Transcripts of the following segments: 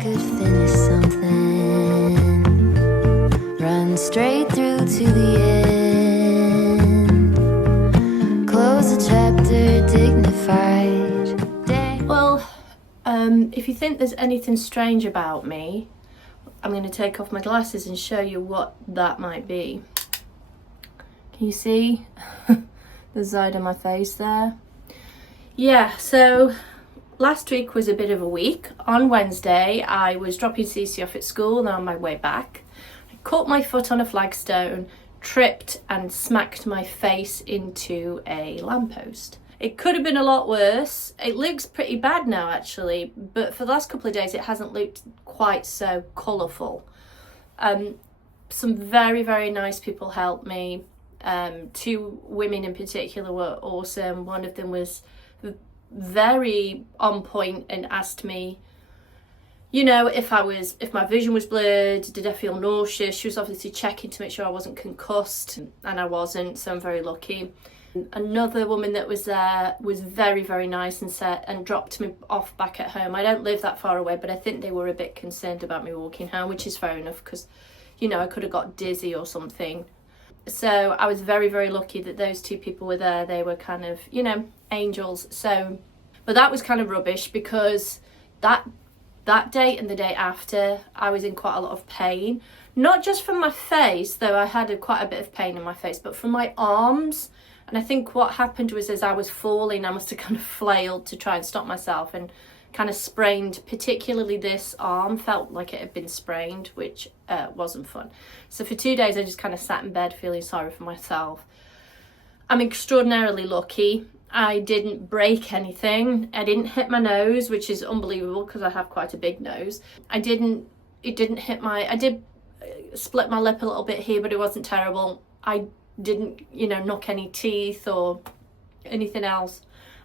could finish something, run straight through to the end, close a chapter dignified. Well, if you think there's anything strange about me, I'm going to take off my glasses and show you what that might be. Can you see the side of my face there? Yeah, so last week was a bit of a week. On Wednesday, I was dropping Cece off at school and on my way back, I caught my foot on a flagstone, tripped and smacked my face into a lamppost. It could have been a lot worse. It looks pretty bad now actually, but for the last couple of days it hasn't looked quite so colourful. Some very, very nice people helped me. Two women in particular were awesome. One of them was very on point and asked me, you know, if my vision was blurred, did I feel nauseous? She was obviously checking to make sure I wasn't concussed, and I wasn't, so I'm very lucky. Another woman that was there was very, very nice and dropped me off back at home. I don't live that far away, but I think they were a bit concerned about me walking home, which is fair enough because, you know, I could have got dizzy or something. So I was very, very lucky that those two people were there. They were kind of, you know, angels. So, but that was kind of rubbish because that day and the day after, I was in quite a lot of pain. Not just from my face, though I had quite a bit of pain in my face, but from my arms. And I think what happened was as I was falling, I must have kind of flailed to try and stop myself and kind of sprained, particularly this arm, felt like it had been sprained, which wasn't fun. So for 2 days, I just kind of sat in bed feeling sorry for myself. I'm extraordinarily lucky. I didn't break anything. I didn't hit my nose, which is unbelievable because I have quite a big nose. I did split my lip a little bit here, but it wasn't terrible. I didn't, you know, knock any teeth or anything else.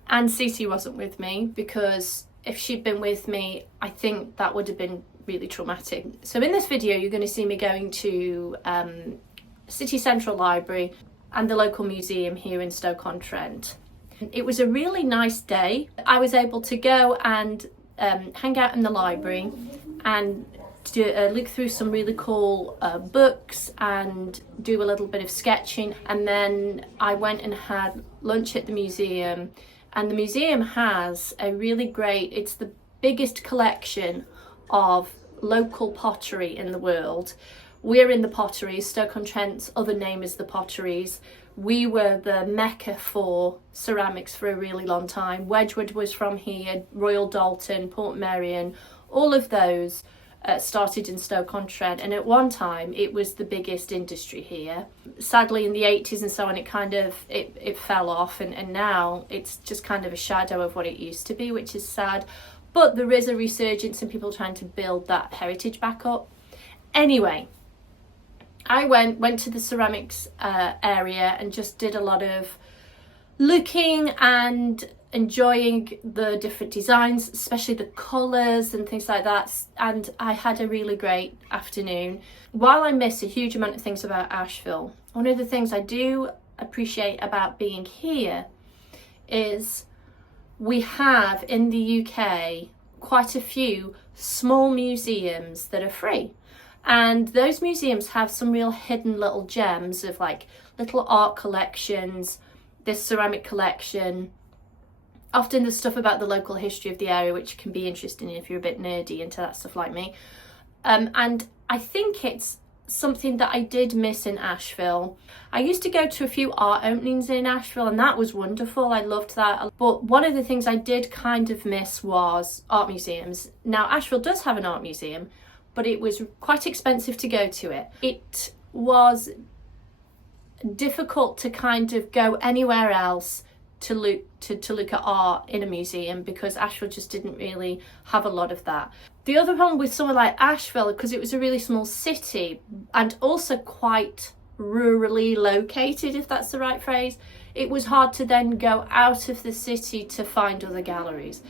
And Cece wasn't with me because if she'd been with me, I think that would have been really traumatic. So in this video, you're going to see me going to City Central Library and the local museum here in Stoke-on-Trent. It was a really nice day. I was able to go and hang out in the library and to look through some really cool books and do a little bit of sketching, and then I went and had lunch at the museum. And the museum has a really great, it's the biggest collection of local pottery in the world. We're in the Potteries. Stoke-on-Trent's other name is the Potteries. We were the mecca for ceramics for a really long time. Wedgwood was from here, Royal Dalton, Portmeirion, all of those started in Stoke-on-Trent, and at one time it was the biggest industry here. Sadly in the 80s and so on it kind of it fell off, and now it's just kind of a shadow of what it used to be, which is sad, but there is a resurgence in people trying to build that heritage back up. Anyway, I went to the ceramics area and just did a lot of looking and enjoying the different designs, especially the colours and things like that, and I had a really great afternoon. While I miss a huge amount of things about Asheville, one of the things I do appreciate about being here is we have in the UK quite a few small museums that are free, and those museums have some real hidden little gems of like little art collections, this ceramic collection. Often there's stuff about the local history of the area, which can be interesting if you're a bit nerdy into that stuff like me. And I think it's something that I did miss in Asheville. I used to go to a few art openings in Asheville, and that was wonderful. I loved that. But one of the things I did kind of miss was art museums. Now, Asheville does have an art museum, but it was quite expensive to go to it. It was difficult to kind of go anywhere else to look at art in a museum because Asheville just didn't really have a lot of that. The other problem with somewhere like Asheville, because it was a really small city and also quite rurally located, if that's the right phrase, it was hard to then go out of the city to find other galleries.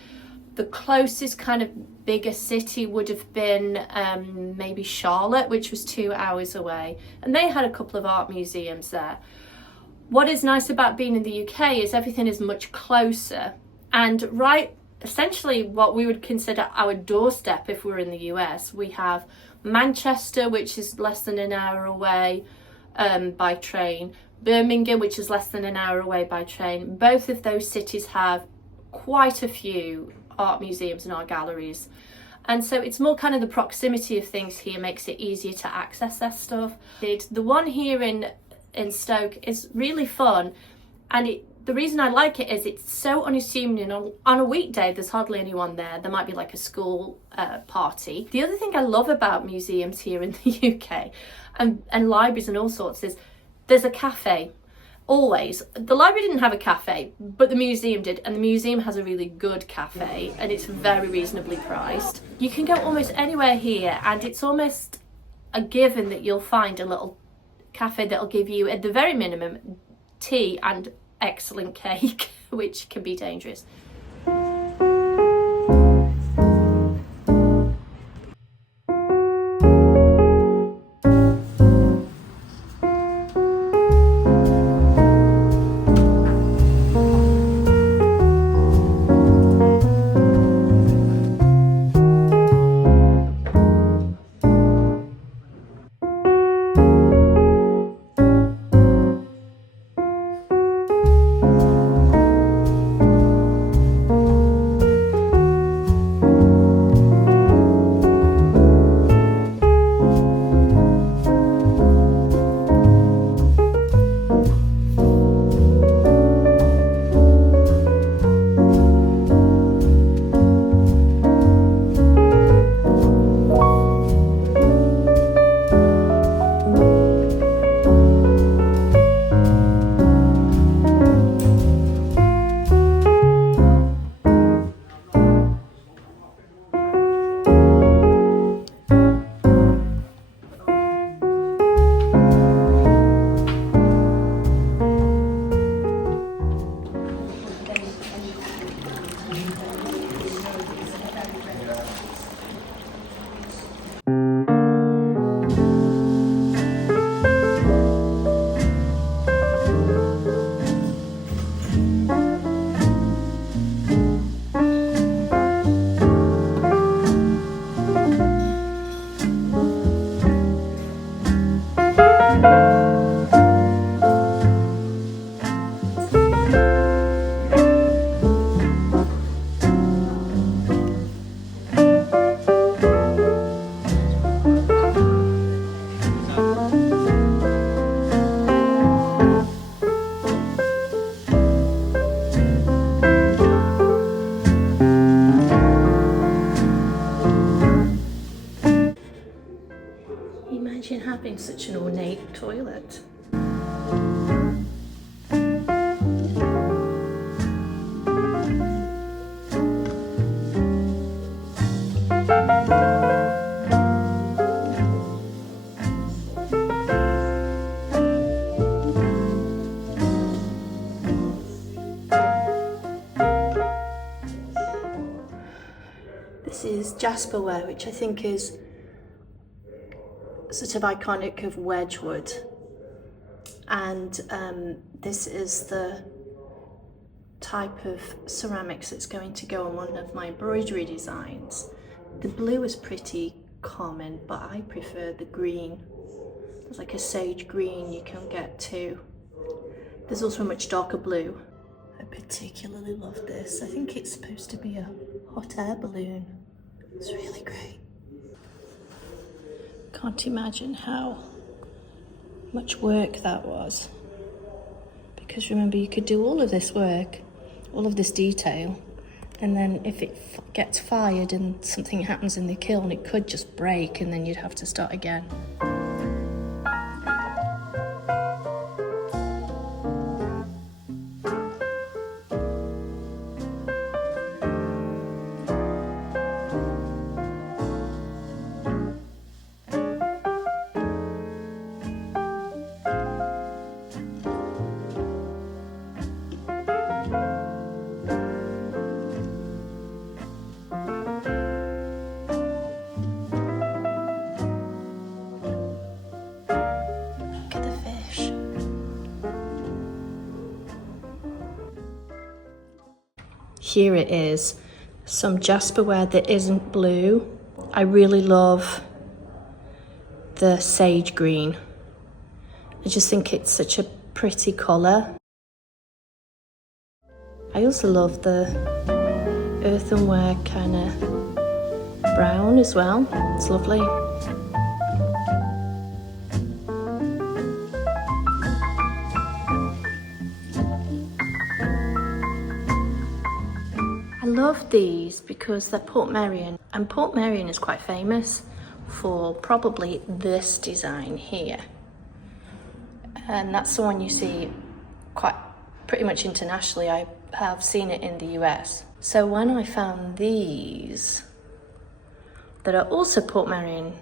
The closest kind of bigger city would have been maybe Charlotte, which was 2 hours away, and they had a couple of art museums there. What is nice about being in the UK is everything is much closer, and right essentially what we would consider our doorstep if we're in the US. We have Manchester, which is less than an hour away by train. Birmingham, which is less than an hour away by train. Both of those cities have quite a few art museums and art galleries. And so it's more kind of the proximity of things here makes it easier to access that stuff. The one here in Stoke is really fun, and the reason I like it is it's so unassuming. On a weekday, there's hardly anyone there. There might be like a school party. The other thing I love about museums here in the UK and libraries and all sorts is there's a cafe. Always. The library didn't have a cafe, but the museum did, and the museum has a really good cafe, and it's very reasonably priced. You can go almost anywhere here, and it's almost a given that you'll find a little cafe that'll give you, at the very minimum, tea and excellent cake, which can be dangerous. Imagine having such an ornate toilet. This is jasperware, which I think is sort of iconic of Wedgwood, and this is the type of ceramics that's going to go on one of my embroidery designs. The blue is pretty common, but I prefer the green. There's like a sage green you can get too. There's also a much darker blue. I particularly love this. I think it's supposed to be a hot air balloon. It's really great. Can't imagine how much work that was, because remember, you could do all of this work, all of this detail, and then if it gets fired and something happens in the kiln, it could just break and then you'd have to start again. Here it is. some jasperware that isn't blue. I really love the sage green. I just think it's such a pretty colour. I also love the earthenware kind of brown as well. It's lovely. I love these because they're Portmeirion, and Portmeirion is quite famous for probably this design here. And that's the one you see quite pretty much internationally. I have seen it in the US. So when I found these that are also Portmeirion,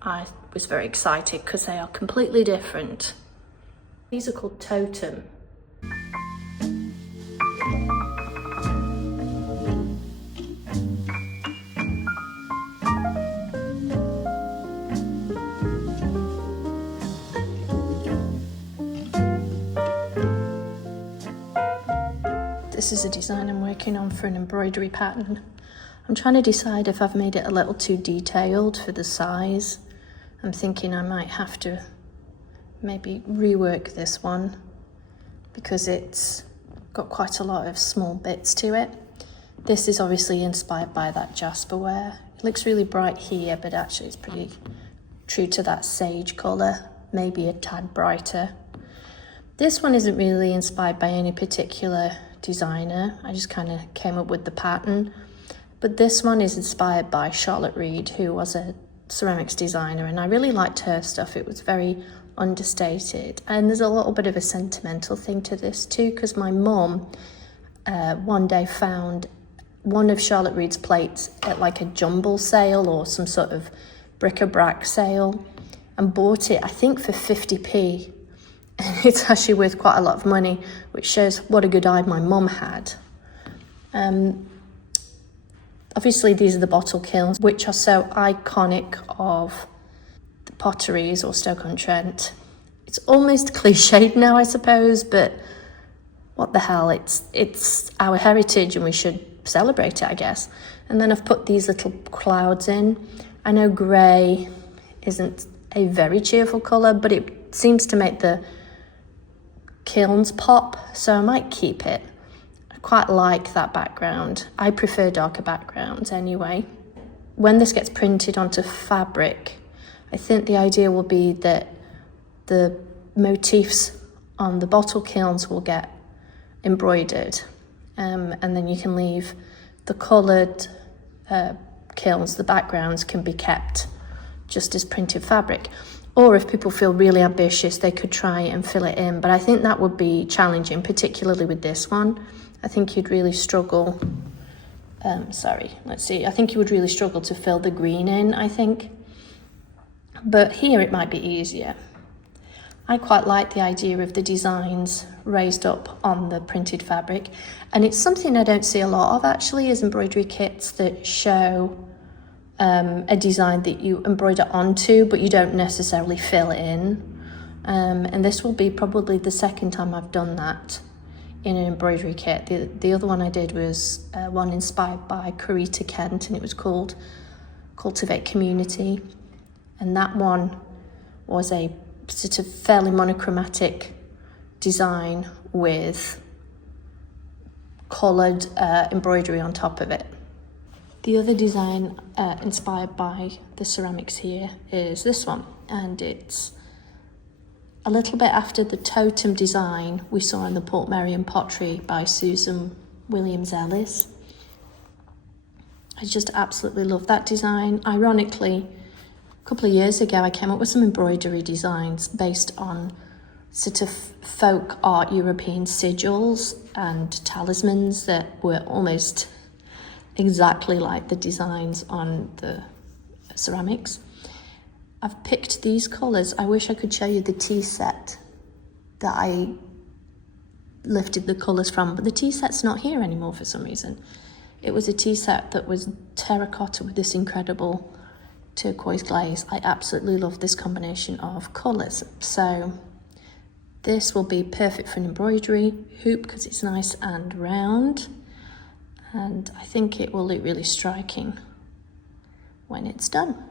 I was very excited because they are completely different. These are called Totem. This is a design I'm working on for an embroidery pattern. I'm trying to decide if I've made it a little too detailed for the size. I'm thinking I might have to maybe rework this one because it's got quite a lot of small bits to it. This is obviously inspired by that jasperware. It looks really bright here, but actually it's pretty true to that sage colour, maybe a tad brighter. This one isn't really inspired by any particular designer. I just kind of came up with the pattern. But this one is inspired by Charlotte Reed, who was a ceramics designer, and I really liked her stuff. It was very understated, and there's a little bit of a sentimental thing to this too, because my mum one day found one of Charlotte Reed's plates at like a jumble sale or some sort of bric-a-brac sale and bought it, I think, for 50p. And it's actually worth quite a lot of money, which shows what a good eye my mum had. Obviously, these are the bottle kilns, which are so iconic of the Potteries or Stoke-on-Trent. It's almost cliched now, I suppose, but what the hell, it's our heritage and we should celebrate it, I guess. And then I've put these little clouds in. I know grey isn't a very cheerful colour, but it seems to make the kilns pop, so I might keep it. I quite like that background. I prefer darker backgrounds anyway. When this gets printed onto fabric, I think the idea will be that the motifs on the bottle kilns will get embroidered, and then you can leave the coloured kilns, the backgrounds can be kept just as printed fabric. Or if people feel really ambitious, they could try and fill it in. But I think that would be challenging, particularly with this one. I think you'd really struggle. I think you would really struggle to fill the green in, I think. But here it might be easier. I quite like the idea of the designs raised up on the printed fabric. And it's something I don't see a lot of, actually, is embroidery kits that show a design that you embroider onto, but you don't necessarily fill in. And this will be probably the second time I've done that in an embroidery kit. The other one I did was one inspired by Carita Kent, and it was called Cultivate Community. And that one was a sort of fairly monochromatic design with coloured embroidery on top of it. The other design inspired by the ceramics here is this one, and it's a little bit after the totem design we saw in the Portmeirion pottery by Susan Williams Ellis. I just absolutely love that design. Ironically, a couple of years ago I came up with some embroidery designs based on sort of folk art European sigils and talismans that were almost exactly like the designs on the ceramics. I've picked these colours. I wish I could show you the tea set that I lifted the colours from, but the tea set's not here anymore for some reason. It was a tea set that was terracotta with this incredible turquoise glaze. I absolutely love this combination of colours. So this will be perfect for an embroidery hoop because it's nice and round. and I think it will look really striking when it's done.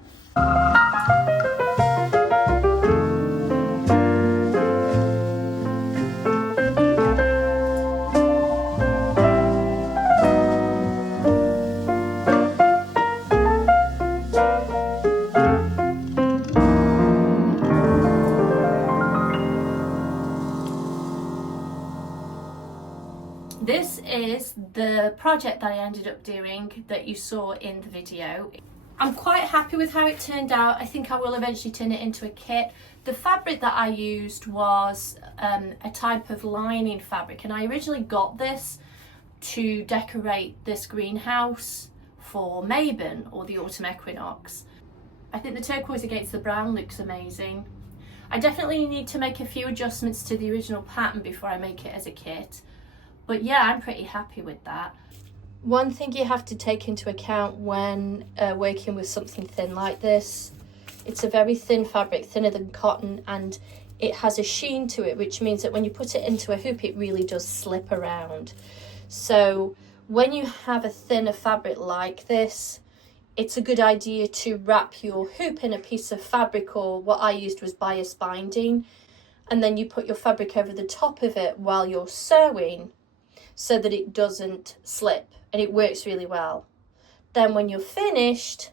This is the project that I ended up doing that you saw in the video. I'm quite happy with how it turned out. I think I will eventually turn it into a kit. The fabric that I used was a type of lining fabric, and I originally got this to decorate this greenhouse for Mabon or the autumn equinox. I think the turquoise against the brown looks amazing. I definitely need to make a few adjustments to the original pattern before I make it as a kit. But yeah, I'm pretty happy with that. One thing you have to take into account when working with something thin like this, it's a very thin fabric, thinner than cotton, and it has a sheen to it, which means that when you put it into a hoop, it really does slip around. So when you have a thinner fabric like this, it's a good idea to wrap your hoop in a piece of fabric, or what I used was bias binding, and then you put your fabric over the top of it while you're sewing, so that it doesn't slip, and it works really well. Then when you're finished,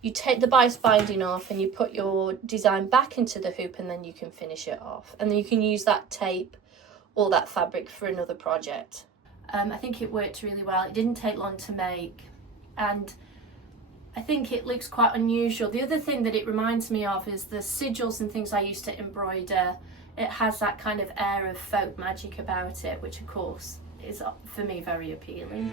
you take the bias binding off and you put your design back into the hoop, and then you can finish it off. And then you can use that tape or that fabric for another project. I think it worked really well. It didn't take long to make, and I think it looks quite unusual. The other thing that it reminds me of is the sigils and things I used to embroider. It has that kind of air of folk magic about it, which of course is, for me, very appealing.